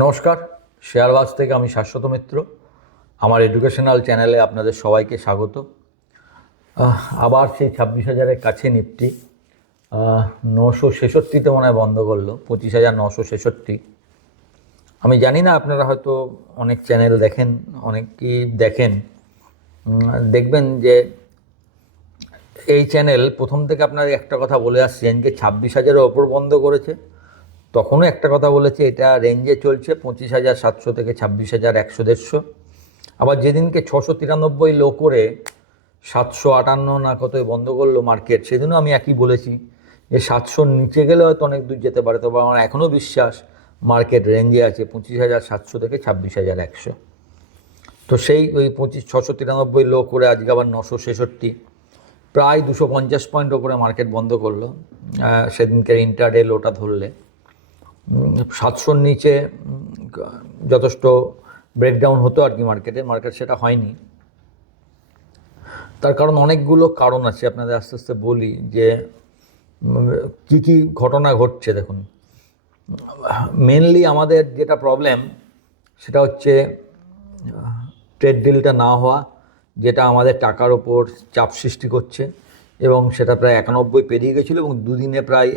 নমস্কার, শেয়ারবাজ থেকে আমি শাশ্বত মিত্র। আমার এডুকেশনাল চ্যানেলে আপনাদের সবাইকে স্বাগত। আবার সেই ছাব্বিশ হাজারের কাছে নিফটি নশো ছেষট্টিতে মনে হয় বন্ধ করল, পঁচিশ হাজার নশো ছেষট্টি। আমি জানি না, আপনারা হয়তো অনেক চ্যানেল দেখেন, অনেকেই দেখেন। দেখবেন যে এই চ্যানেল প্রথম থেকে আপনার একটা কথা বলে আসছে যে ছাব্বিশ হাজারের ওপর বন্ধ করেছে। তখনও একটা কথা বলেছে, এটা রেঞ্জে চলছে পঁচিশ হাজার সাতশো থেকে ছাব্বিশ হাজার একশো দেড়শো। আবার যেদিনকে ছশো তিরানব্বই লো করে সাতশো আটান্ন না কতই বন্ধ করল মার্কেট সেদিনও আমি একই বলেছি যে সাতশোর নিচে গেলে হয়তো অনেক দূর যেতে পারে, তবে আমার এখনও বিশ্বাস মার্কেট রেঞ্জে আছে পঁচিশ হাজার সাতশো থেকে ছাব্বিশ হাজার একশো। তো সেই ওই পঁচিশ, ছশো তিরানব্বই লো করে আজকে আবার নশো ছেষট্টি। প্রায় দুশো পঞ্চাশ পয়েন্ট ওপরে মার্কেট বন্ধ করল সেদিনকে ইন্টারডে লোটা ধরলে। সাতশোর নিচে যথেষ্ট ব্রেকডাউন হতো আর কি মার্কেটে মার্কেট সেটা হয়নি। তার কারণ অনেকগুলো কারণ আছে, আপনাদের আস্তে আস্তে বলি যে কী কী ঘটনা ঘটছে দেখুন। মেনলি আমাদের যেটা প্রবলেম সেটা হচ্ছে ট্রেড ডিলটা না হওয়া, যেটা আমাদের টাকার ওপর চাপ সৃষ্টি করছে এবং সেটা প্রায় একানব্বই পেরিয়ে গেছিল এবং দুদিনে প্রায়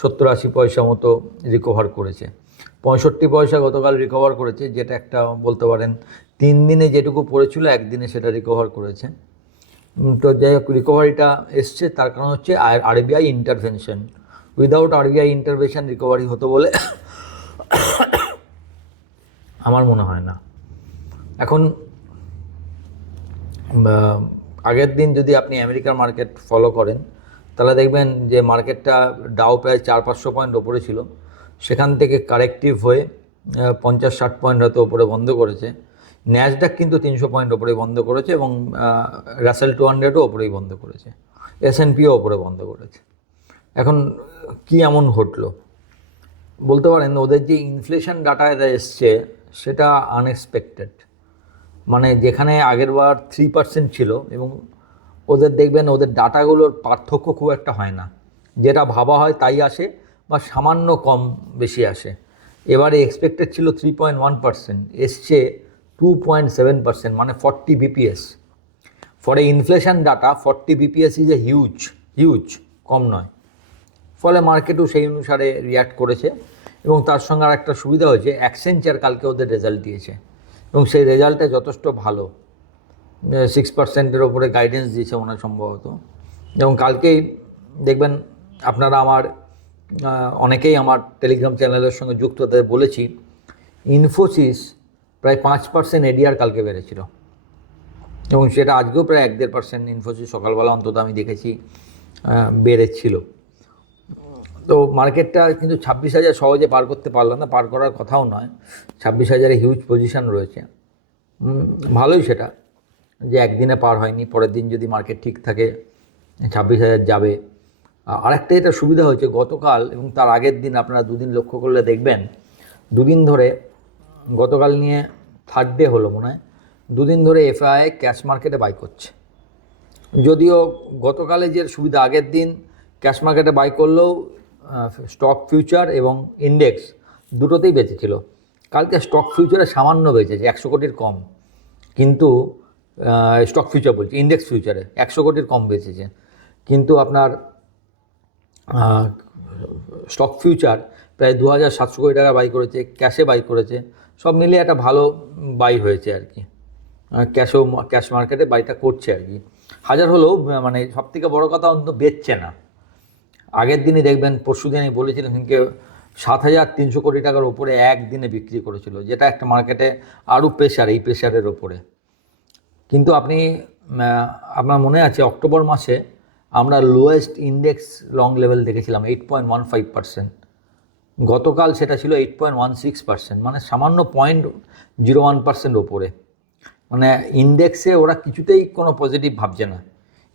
সত্তর আশি পয়সা মতো রিকভার করেছে। পঁয়ষট্টি পয়সা গতকাল রিকভার করেছে, যেটা একটা বলতে পারেন তিন দিনে যেটুকু পড়েছিল, একদিনে সেটা রিকভার করেছে। তো যাই হোক রিকভারিটা এসছে, তার কারণ হচ্ছে RBI intervention without RBI intervention recovery হতো বলে আমার মনে হয় না। এখন আগের দিন যদি আপনি আমেরিকার মার্কেট ফলো করেন তাহলে দেখবেন যে মার্কেটটা ডাও প্রায় চার পাঁচশো পয়েন্ট ওপরে ছিল। সেখান থেকে কারেক্টিভ হয়ে পঞ্চাশ ষাট পয়েন্ট হয়তো ওপরে বন্ধ করেছে। ন্যাসডাক কিন্তু তিনশো পয়েন্ট ওপরেই বন্ধ করেছে এবং রাসেল টু হান্ড্রেডও ওপরেই বন্ধ করেছে। এস এন পিও ওপরে বন্ধ করেছে। এখন, কি এমন ঘটলো? বলতে পারেন ওদের যে ইনফ্লেশন ডাটা এটা এসছে, সেটা আনএক্সপেক্টেড মানে যেখানে আগের বার থ্রি পার্সেন্ট ছিল এবং ওদের দেখবেন ওদের ডাটাগুলোর পার্থক্য খুব একটা হয় না। যেটা ভাবা হয় তাই আসে বা সামান্য কম বেশি আসে। এবারে এক্সপেক্টেড ছিল থ্রি পয়েন্ট ওয়ান পার্সেন্ট এসছে টু পয়েন্ট সেভেন পার্সেন্ট মানে forty bps for a inflation data forty bps is a huge huge কম নয়। ফলে মার্কেটও সেই অনুসারে রিয়াক্ট করেছে এবং তার সঙ্গে আর একটা সুবিধা হয়েছে অ্যাক্সেঞ্চার কালকে ওদের রেজাল্ট দিয়েছে। এবং সেই রেজাল্টটা যথেষ্ট ভালো। সিক্স পার্সেন্টের ওপরে গাইডেন্স দিয়েছে ওনার সম্ভবত। এবং কালকেই দেখবেন আপনারা আমার অনেকেই আমার টেলিগ্রাম চ্যানেলের সঙ্গে যুক্ত, তাদের বলেছি ইনফোসিস প্রায় পাঁচ পার্সেন্ট এডিআর কালকে বেড়েছিল। এবং সেটা আজকেও প্রায় এক দেড় পার্সেন্ট ইনফোসিস সকালবেলা অন্তত আমি দেখেছি বেড়েছিল। তো মার্কেটটা কিন্তু ছাব্বিশ হাজার সহজে পার করতে পারল না, পার করার কথাও নয়। ছাব্বিশ হাজারে হিউজ পজিশান রয়েছে। ভালোই সেটা। যে একদিনে পার হয়নি, পরের দিন যদি মার্কেট ঠিক থাকে, ছাব্বিশ হাজার যাবে। আরেকটা এটা সুবিধা হয়েছে, গতকাল এবং তার আগের দিন আপনারা দুদিন লক্ষ্য করলে দেখবেন, দুদিন ধরে, গতকাল নিয়ে থার্ড ডে হলো মনে হয়, দুদিন ধরে এফআই ক্যাশ মার্কেটে বাই করছে। যদিও গতকালে যে সুবিধা, আগের দিন ক্যাশ মার্কেটে বাই করলেও স্টক ফিউচার এবং ইন্ডেক্স দুটোতেই বেঁচেছিল। কালকে স্টক ফিউচারে সামান্য বেঁচেছে, একশো কোটির কম। কিন্তু স্টক ফিউচার বলছি ইন্ডেক্স ফিউচারে একশো কোটির কম বেঁচেছে। কিন্তু আপনার স্টক ফিউচার প্রায় দু হাজার সাতশো কোটি টাকা বাই করেছে ক্যাশে বাই করেছে, সব মিলিয়ে একটা ভালো বাই হয়েছে আর কি। ক্যাশও ক্যাশ মার্কেটে বাইটা করছে আর কি। হাজার হলেও মানে সব থেকে বড়ো কথা অন্তত বেচছে না। আগের দিনই দেখবেন, পরশু দিনই বলেছিলেন সেদিনকে সাত হাজার তিনশো কোটি টাকার ওপরে একদিনে বিক্রি করেছিল, যেটা একটা মার্কেটে আরও প্রেশার এই প্রেশারের ওপরে কিন্তু আপনি আপনার মনে আছে অক্টোবর মাসে আমরা লোয়েস্ট ইন্ডেক্স লং লেভেল দেখেছিলাম eight point one five percent গতকাল সেটা ছিল eight point one six percent মানে সামান্য পয়েন্ট জিরো ওয়ান পার্সেন্ট ওপরে। মানে ইন্ডেক্সে ওরা কিছুতেই কোনো পজিটিভ ভাবছে না।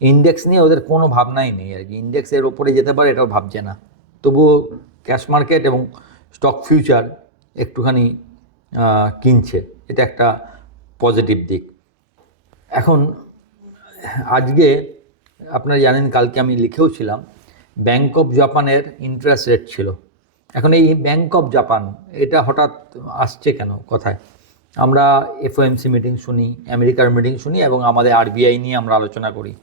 ইন্ডেক্স নিয়ে ওদের কোনো ভাবনাই নেই আর কি। ইন্ডেক্সের ওপরে যেতে পারে এটাও ভাবছে না। তবুও ক্যাশ মার্কেট এবং স্টক ফিউচার একটুখানি কিনছে। এটা একটা পজিটিভ দিক। এখন, আজকে আপনারা জানেন, কালকে আমি লিখেও ছিলাম ব্যাংক অফ জাপানের ইন্টারেস্ট রেট ছিল। এখন এই ব্যাংক অফ জাপান এটা হঠাৎ আসছে কেন কথায়? আমরা এফওএমসি মিটিং শুনি আমেরিকার মিটিং শুনি এবং আমাদের আরবিআই নিয়ে আমরা আলোচনা করি।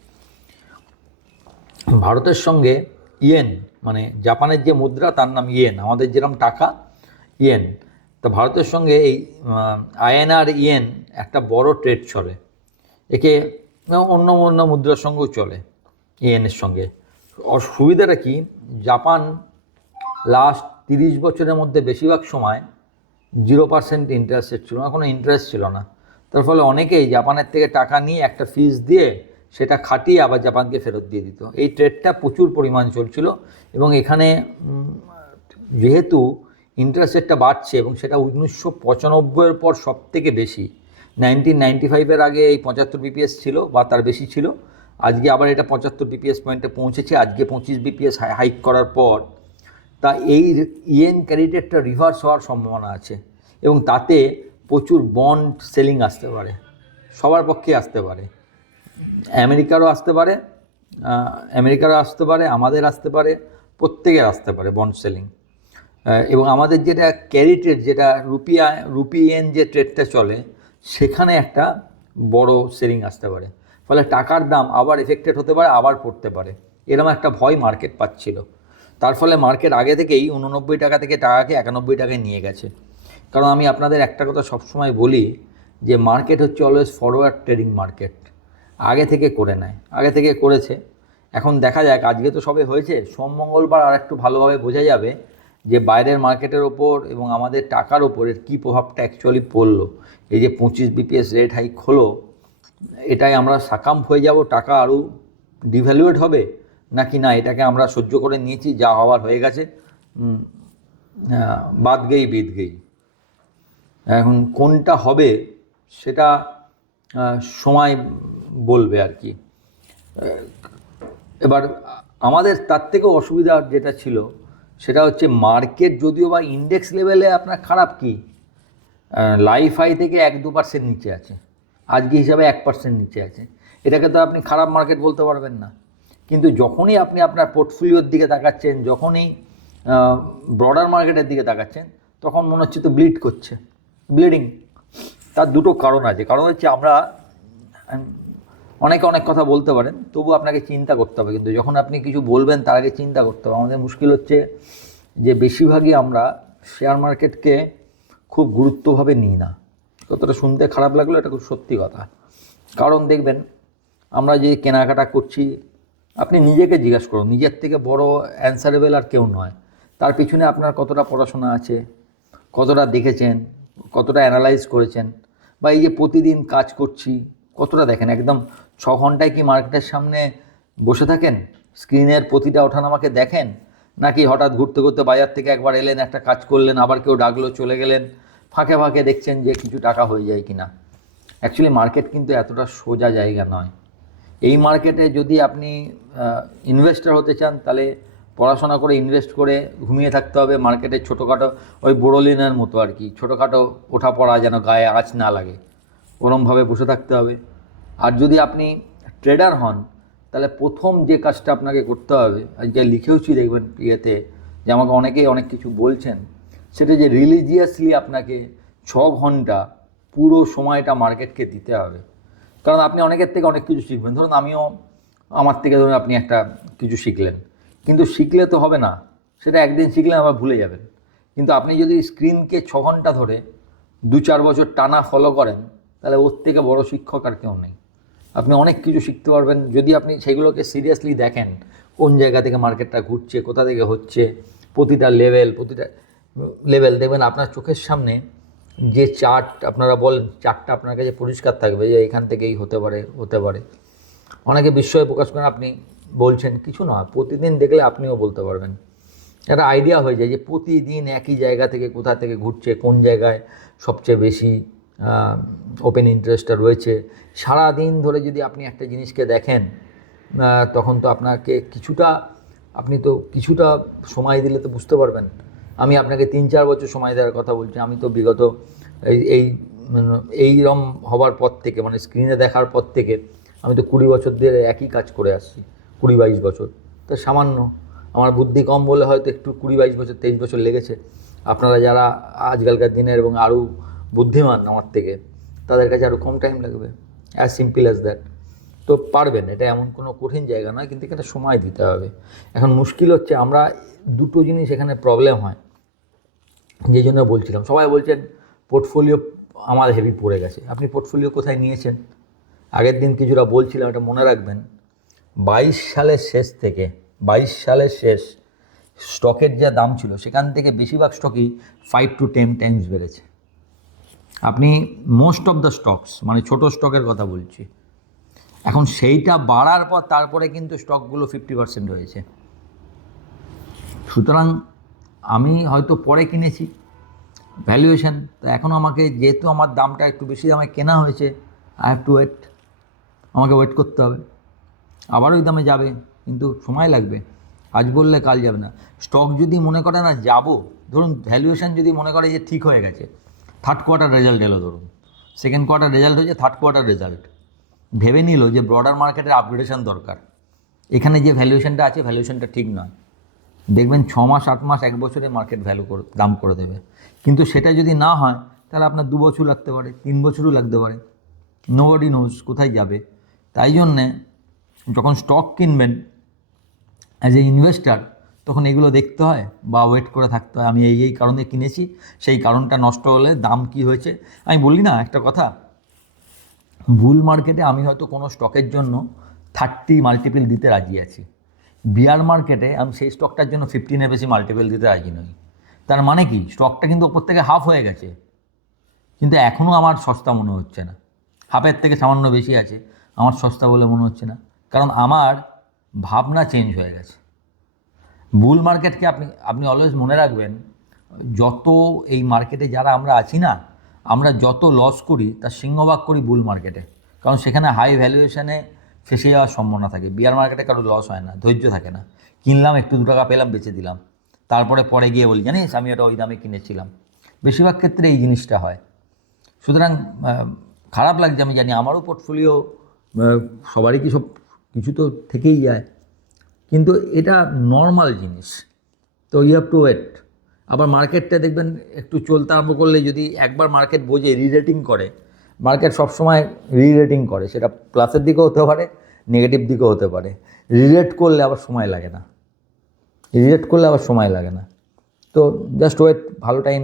ভারতের সঙ্গে ইয়েন মানে জাপানের যে মুদ্রা, তার নাম ইয়েন আমাদের যেরকম টাকা ইয়েন তো ভারতের সঙ্গে এই আইএনআর ইয়েন একটা বড় ট্রেড চলে একে অন্য অন্য মুদ্রার সঙ্গেও চলে ইয়েনের সঙ্গে। সুবিধাটা কি? জাপান লাস্ট তিরিশ বছরের মধ্যে বেশিরভাগ সময় জিরো পার্সেন্ট ইন্টারেস্ট ছিল না, কোনো ইন্টারেস্ট ছিল না। তার ফলে অনেকেই জাপানের থেকে টাকা নিয়ে একটা ফিস দিয়ে সেটা খাটিয়ে আবার জাপানকে ফেরত দিয়ে দিত। এই ট্রেডটা প্রচুর পরিমাণ চলছিল এবং এখানে যেহেতু ইন্টারেস্ট রেটটা বাড়ছে এবং সেটা উনিশশো পঁচানব্বইয়ের পর সব থেকে বেশি নাইনটিন নাইনটি ফাইভের আগে এই পঁচাত্তর বিপিএস ছিল বা তার বেশি ছিল। আজকে আবার এটা পঁচাত্তর বিপিএস পয়েন্টে পৌঁছেছে। আজকে পঁচিশ বিপিএস হাইক করার পর তা এই ইএন ক্যারিডেটটা রিভার্স হওয়ার সম্ভাবনা আছে এবং তাতে প্রচুর বন্ড সেলিং আসতে পারে। সবার পক্ষে আসতে পারে। আমেরিকারও আসতে পারে আমেরিকারও আসতে পারে, আমাদের আসতে পারে, প্রত্যেকের আসতে পারে বন্ড সেলিং এবং আমাদের যেটা ক্যারি ট্রেড যেটা রুপিয়া রুপিএন যে ট্রেডটা চলে সেখানে একটা বড় সেলিং আসতে পারে। ফলে টাকার দাম আবার এফেক্টেড হতে পারে, আবার পড়তে পারে। এরকম একটা ভয় মার্কেট পাচ্ছিল। তার ফলে মার্কেট আগে থেকেই উননব্বই টাকা থেকে টাকাকে একানব্বই টাকায় নিয়ে গেছে। কারণ আমি আপনাদের একটা কথা সবসময় বলি যে মার্কেট হচ্ছে অলওয়েজ ফরওয়ার্ড ট্রেডিং মার্কেট আগে থেকে করে নেয়। আগে থেকে করেছে। এখন দেখা যাক, আজকে তো সবে হয়েছে। সোম মঙ্গলবার আর একটু ভালোভাবে বোঝা যাবে যে বাইরের মার্কেটের ওপর এবং আমাদের টাকার ওপরের কী প্রভাবটা অ্যাকচুয়ালি পড়ল, এই যে পঁচিশ বিপিএস রেট হাইক হলো, এটাই আমরা সাকাম হয়ে যাব, টাকা আরও ডিভ্যালুয়েট হবে? নাকি না, এটাকে আমরা সহ্য করে নিয়েছি, যা হওয়ার হয়ে গেছে বাদ গেই, বিদ গেই। এখন কোনটা হবে সেটা সময় বলবে আর কি। এবার আমাদের তার থেকেও অসুবিধা যেটা ছিল সেটা হচ্ছে মার্কেট যদিও বা ইন্ডেক্স লেভেলে আপনার খারাপ কি? লাইফ হাই থেকে এক দু পার্সেন্ট নিচে আছে। আজকে হিসাবে এক পার্সেন্ট নিচে আছে। এটাকে তো আপনি খারাপ মার্কেট বলতে পারবেন না। কিন্তু যখনই আপনি আপনার পোর্টফোলিওর দিকে তাকাচ্ছেন, যখনই ব্রডার মার্কেটের দিকে তাকাচ্ছেন, তখন মনে হচ্ছে তো ব্লিড করছে। ব্লিডিং তার দুটো কারণ আছে। কারণ হচ্ছে আমরা অনেকে অনেক কথা বলতে পারেন, তবু আপনাকে চিন্তা করতে হবে। কিন্তু যখন আপনি কিছু বলবেন, তার আগে চিন্তা করতে হবে। আমাদের মুশকিল হচ্ছে যে বেশিরভাগই আমরা শেয়ার মার্কেটকে খুব গুরুত্বভাবে নিই না। কতটা শুনতে খারাপ লাগল, এটা খুব সত্যি কথা। কারণ দেখবেন, আমরা যে কেনাকাটা করছি, আপনি নিজেকে জিজ্ঞাসা করুন, নিজের থেকে বড় অ্যান্সারেবল আর কেউ নয়। তার পিছনে আপনার কতটা পড়াশোনা আছে, কতটা দেখেছেন, কতটা অ্যানালাইজ করেছেন, বা এই যে প্রতিদিন কাজ করছি, কতটা দেখেন, একদম ছ ঘন্টায় কি মার্কেটের সামনে বসে থাকেন? স্ক্রিনের প্রতিটা ওঠানামাকে দেখেন? নাকি হঠাৎ ঘুরতে ঘুরতে বাজার থেকে একবার এলেন, একটা কাজ করলেন, আবার কেউ ডাকলো, চলে গেলেন? ফাঁকে ফাঁকে দেখছেন যে কিছু টাকা হয়ে যায় কিনা। অ্যাকচুয়ালি মার্কেট কিন্তু এতটা সোজা জায়গা নয়। এই মার্কেটে যদি আপনি ইনভেস্টর হতে চান, তাহলে পড়াশোনা করে, ইনভেস্ট করে ঘুমিয়ে থাকতে হবে মার্কেটে ছোটোখাটো, ওই বোরোলিনের মতো আর কি। ছোটোখাটো ওঠা পড়া যেন গায়ে আঁচ না লাগে। ওরমভাবে বসে থাকতে হবে। আর যদি আপনি ট্রেডার হন, তাহলে প্রথম যে কাজটা আপনাকে করতে হবে, আজকে লিখেওছি দেখবেন ইয়েতে, যে আমাকে অনেকেই অনেক কিছু বলছেন, সেটা যে রিলিজিয়াসলি আপনাকে ছ ঘণ্টা পুরো সময়টা মার্কেটকে দিতে হবে। কারণ আপনি অনেকের থেকে অনেক কিছু শিখবেন। ধরুন আমিও আমার থেকে ধরুন আপনি একটা কিছু শিখলেন। কিন্তু শিখলে তো হবে না। সেটা একদিন শিখলে আবার ভুলে যাবেন। কিন্তু আপনি যদি স্ক্রিনকে ছ ঘণ্টা ধরে দু চার বছর টানা ফলো করেন, তাহলে ওর থেকে বড় শিক্ষক আর কেউ নেই। আপনি অনেক কিছু শিখতে পারবেন। যদি আপনি সেগুলোকে সিরিয়াসলি দেখেন, কোন জায়গা থেকে মার্কেটটা ঘুরছে, কোথা থেকে হচ্ছে, প্রতিটা লেভেল প্রতিটা লেভেল দেখবেন আপনার চোখের সামনে যে চার্ট আপনারা বলেন চার্টটা আপনার কাছে পরিষ্কার থাকবে যে এখান থেকেই হতে পারে হতে পারে। অনেকে বিস্ময় প্রকাশ করেন, আপনি বলছেন, কিছু না, প্রতিদিন দেখলে আপনিও বলতে পারবেন। একটা আইডিয়া হয়ে যায় যে প্রতিদিন একই জায়গা থেকে কোথা থেকে ঘুরছে, কোন জায়গায় সবচেয়ে বেশি ওপেন ইন্টারেস্টটা রয়েছে। সারা দিন ধরে যদি আপনি একটা জিনিসকে দেখেন তখন তো আপনাকে কিছুটা, আপনি তো কিছুটা সময় দিলে তো বুঝতে পারবেন। আমি আপনাকে তিন চার বছর সময় দেওয়ার কথা বলছি। আমি তো বিগত এই এই এইরম হবার পর থেকে মানে স্ক্রিনে দেখার পর থেকে, আমি তো কুড়ি বছর ধরে একই কাজ করে আসছি। কুড়ি বাইশ বছর। তা সামান্য। আমার বুদ্ধি কম বলে হয়তো একটু কুড়ি বাইশ বছর, তেইশ বছর লেগেছে। আপনারা যারা আজকালকার দিনের এবং আরও বুদ্ধিমান আমার থেকে, তাদের কাছে আরও কম টাইম লাগবে অ্যাজ সিম্পল অ্যাজ দ্যাট তো পারবেন, এটা এমন কোনো কঠিন জায়গা নয়, কিন্তু এখানে সময় দিতে হবে। এখন মুশকিল হচ্ছে, আমরা দুটো জিনিস এখানে প্রবলেম হয়। যে জন্য বলছিলাম, সবাই বলছেন পোর্টফোলিও আমার হেভি পড়ে গেছে। আপনি পোর্টফোলিও কোথায় নিয়েছেন? আগের দিন কিছুটা বলছিলাম, এটা মনে রাখবেন। বাইশ সালের শেষ থেকে, বাইশ সালের শেষ স্টকের যা দাম ছিল, সেখান থেকে বেশিরভাগ স্টকই ফাইভ টু টেন টাইমস বেড়েছে। আপনি মোস্ট অফ দ্য স্টকস মানে ছোট স্টকের কথা বলছি, এখন সেইটা বাড়ার পর তারপরে কিন্তু স্টকগুলো ফিফটি পার্সেন্ট হয়েছে। সুতরাং আমি হয়তো পরে কিনেছি ভ্যালুয়েশন তো এখন আমাকে যেহেতু আমার দামটা একটু বেশি দামে কেনা হয়েছে আই হ্যাভ টু ওয়েট আমাকে ওয়েট করতে হবে। আবার ওই দামে যাবে, কিন্তু সময় লাগবে। আজ বললে কাল যাবে না। স্টক যদি মনে করে না যাব, ধরুন ভ্যালুয়েশন যদি মনে করে যে ঠিক হয়ে গেছে থার্ড কোয়ার্টার রেজাল্ট এলো ধরুন। সেকেন্ড কোয়ার্টার রেজাল্ট হয়েছে থার্ড কোয়ার্টার রেজাল্ট ভেবে নিল যে ব্রডার মার্কেটের আপগ্রেডেশন দরকার। এখানে যে ভ্যালুয়েশনটা আছে ভ্যালুয়েশনটা ঠিক নয়। দেখবেন ছ মাস, আট মাস, এক বছরে মার্কেট ভ্যালু করে দাম করে দেবে। কিন্তু সেটা যদি না হয়, তাহলে আপনার দু বছর লাগতে পারে, তিন বছরও লাগতে পারে। নো নোবডি নোজ কোথায় যাবে। তাই জন্যে যখন স্টক কিনবেন অ্যাজ এ ইনভেস্টার তখন এগুলো দেখতে হয় বা ওয়েট করে থাকতে হয়, আমি এই এই কারণে কিনেছি, সেই কারণটা নষ্ট হলে দাম কি হয়েছে? আমি বলি না, একটা কথা বুল মার্কেটে আমি হয়তো কোনো স্টকের জন্য থার্টি মাল্টিপল দিতে রাজি আছি। বিয়ার মার্কেটে আমি সেই স্টকটার জন্য ফিফটিনের বেশি মাল্টিপল দিতে রাজি নই। তার মানে কি? স্টকটা কিন্তু ওপর থেকে হাফ হয়ে গেছে। কিন্তু এখনও আমার সস্তা মনে হচ্ছে না। হাফের থেকে সামান্য বেশি আছে। আমার সস্তা বলে মনে হচ্ছে না। কারণ আমার ভাবনা চেঞ্জ হয়ে গেছে। বুল মার্কেটকে আপনি আপনি অলওয়েজ মনে রাখবেন, যত এই মার্কেটে যারা আমরা আছি না, আমরা যত লস করি, তার সিংহভাগ করি বুল মার্কেটে কারণ সেখানে হাই ভ্যালুয়েশনে ফেসে যাওয়ার সম্ভাবনা থাকে। বিয়ার মার্কেটে কারও লস হয় না, ধৈর্য থাকে না। কিনলাম, একটু দু টাকা পেলাম, বেচে দিলাম। তারপরে পরে গিয়ে বলি, জানিস, আমি ওটা ওই দামে কিনেছিলাম। বেশিরভাগ ক্ষেত্রে এই জিনিসটা হয়। সুতরাং খারাপ লাগছে, আমি জানি, আমারও পোর্টফোলিও সবারই কি সব কিছু তো থেকেই যায়। কিন্তু এটা নর্মাল জিনিস। তো ইউ হ্যাভ টু ওয়েট আবার মার্কেটটা দেখবেন একটু চলতে আরম্ভ করলে যদি একবার মার্কেট বোঝে রিরেটিং করে মার্কেট সবসময় রিরেটিং করে। সেটা প্লাসের দিকেও হতে পারে নেগেটিভ দিকেও হতে পারে। রিরেট করলে আবার সময় লাগে না। রিরেট করলে আবার সময় লাগে না। তো জাস্ট ওয়েট ভালো টাইম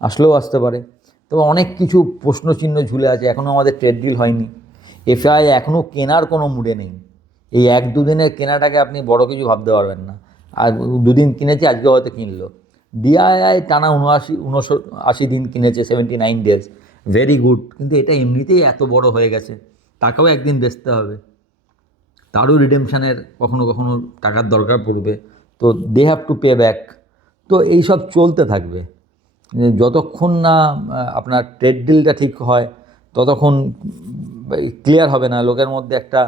আসলেও আসতে পারে। তবে অনেক কিছু প্রশ্নচিহ্ন ঝুলে আছে এখনও আমাদের ট্রেড ডিল হয়নি। এফআই এখনও কেনার কোনো মুডে নেই। এই এক দুদিনের কেনাটাকে আপনি বড় কিছু ভাবতে পারবেন না। আর দুদিন কিনেছে, আজকে হয়তো কিনলো। ডিআইআই টানা উনআশি উনশো আশি দিন কিনেছে seventy nine days very good কিন্তু এটা এমনিতেই এত বড় হয়ে গেছে। তাকেও একদিন বেচতে হবে। তারও রিডেমশানের কখনো কখনো টাকার দরকার পড়বে। তো they have to pay back তো এইসব চলতে থাকবে। যতক্ষণ না আপনার ট্রেড ডিলটা ঠিক হয়, ততক্ষণ ক্লিয়ার হবে না। লোকের মধ্যে একটা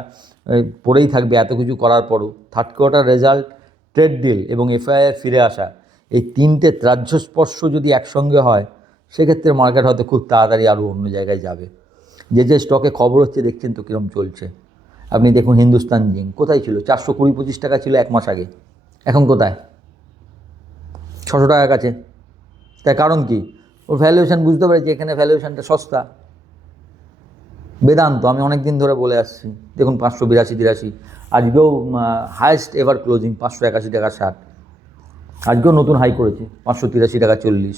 পড়েই থাকবে এত কিছু করার পরও। Third quarter result trade deal এবং এফআইআর ফিরে আসা। এই তিনটে ত্রাহ্য স্পর্শ যদি একসঙ্গে হয়, সেক্ষেত্রে মার্কেট হয়তো খুব তাড়াতাড়ি আরও অন্য জায়গায় যাবে। যে যে স্টকে খবর হচ্ছে, দেখছেন তো কীরকম চলছে। আপনি দেখুন হিন্দুস্তান জিং কোথায় ছিল? চারশো কুড়ি পঁচিশ টাকা ছিল এক মাস আগে। এখন কোথায়? ছশো টাকার কাছে। তার কারণ কি? ওর ভ্যালুয়েশন বুঝতে পারে যে এখানে ভ্যালুয়েশানটা সস্তা। বেদান্ত, আমি অনেক দিন ধরে বলে আসছি। দেখুন, পাঁচশো বিরাশি, তিরাশি। আজকেও হায়েস্ট এভার ক্লোজিং পাঁচশো একাশি টাকা ষাট। আজকেও নতুন হাই করেছে, পাঁচশো তিরাশি টাকা চল্লিশ।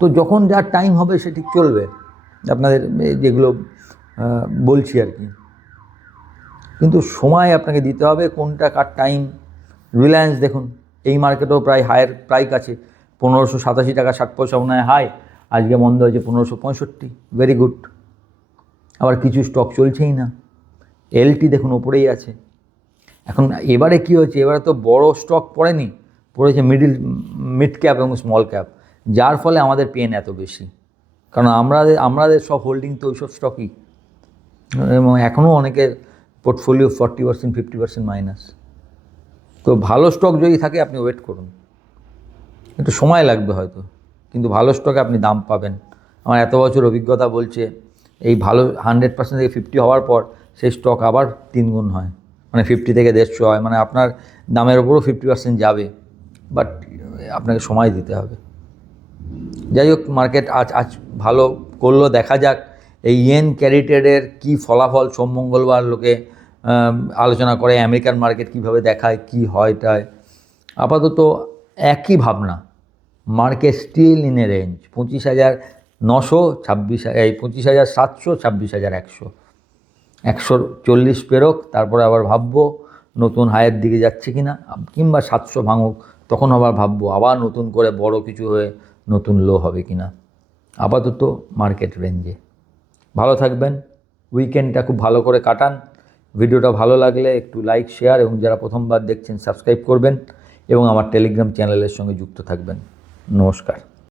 তো যখন যার টাইম হবে, সে ঠিক চলবে। আপনাদের যেগুলো বলছি আর কি। কিন্তু সময় আপনাকে দিতে হবে, কোনটা কার টাইম রিলায়েন্স দেখুন, এই মার্কেটেও প্রায় হায়ের প্রায় কাছে পনেরোশো সাতাশি টাকা, ষাট পয়সা মনে হয়, হাই। আজকে বন্ধ হয়েছে পনেরোশো পঁয়ষট্টি। ভেরি গুড আবার কিছু স্টক চলছেই না। এলটি দেখুন, ওপরেই আছে। এখন এবারে কি হয়েছে? এবারে তো বড় স্টক পড়েনি, পড়েছে মিডিল মিড ক্যাপ এবং স্মল ক্যাপ যার ফলে আমাদের পেন এত বেশি। কারণ আমাদের আমাদের সব হোল্ডিং তো ওইসব স্টকই এবং এখনও অনেকের portfolio forty percent fifty percent minus তো ভালো স্টক যদি থাকে, আপনি ওয়েট করুন। একটু সময় লাগবে হয়তো। কিন্তু ভালো স্টকে আপনি দাম পাবেন। আমার এত বছর অভিজ্ঞতা বলছে এই ভালো হান্ড্রেড পার্সেন্ট থেকে ফিফটি হওয়ার পর সেই স্টক আবার তিন গুণ হয়। মানে ফিফটি থেকে দেড়শো হয়। মানে আপনার দামের ওপরও ফিফটি পার্সেন্ট যাবে। বাট আপনাকে সময় দিতে হবে। যাই হোক মার্কেট আজ আজ ভালো করল। দেখা যাক এই ইয়েন ক্যারিটেডের কি ফলাফল। সোম, মঙ্গলবার লোকে আলোচনা করে আমেরিকান মার্কেট কীভাবে দেখায়, কি হয়, তাই। আপাতত একই ভাবনা। Market still in a range পঁচিশ হাজার নশো ছাব্বিশ এই পঁচিশ হাজার সাতশো, ছাব্বিশ হাজার একশো। একশো চল্লিশ পেরোক, তারপরে আবার ভাববো নতুন হায়ের দিকে যাচ্ছে কি না কিংবা সাতশো ভাঙুক, তখন আবার ভাববো আবার নতুন করে বড় কিছু হয়ে নতুন লো হবে কি না আপাতত মার্কেট রেঞ্জে। ভালো থাকবেন, উইকেন্ডটা খুব ভালো করে কাটান, ভিডিওটা ভালো লাগলে একটু লাইক, শেয়ার, এবং যারা প্রথমবার দেখছেন সাবস্ক্রাইব করবেন, এবং আমার টেলিগ্রাম চ্যানেলের সঙ্গে যুক্ত থাকবেন। নমস্কার।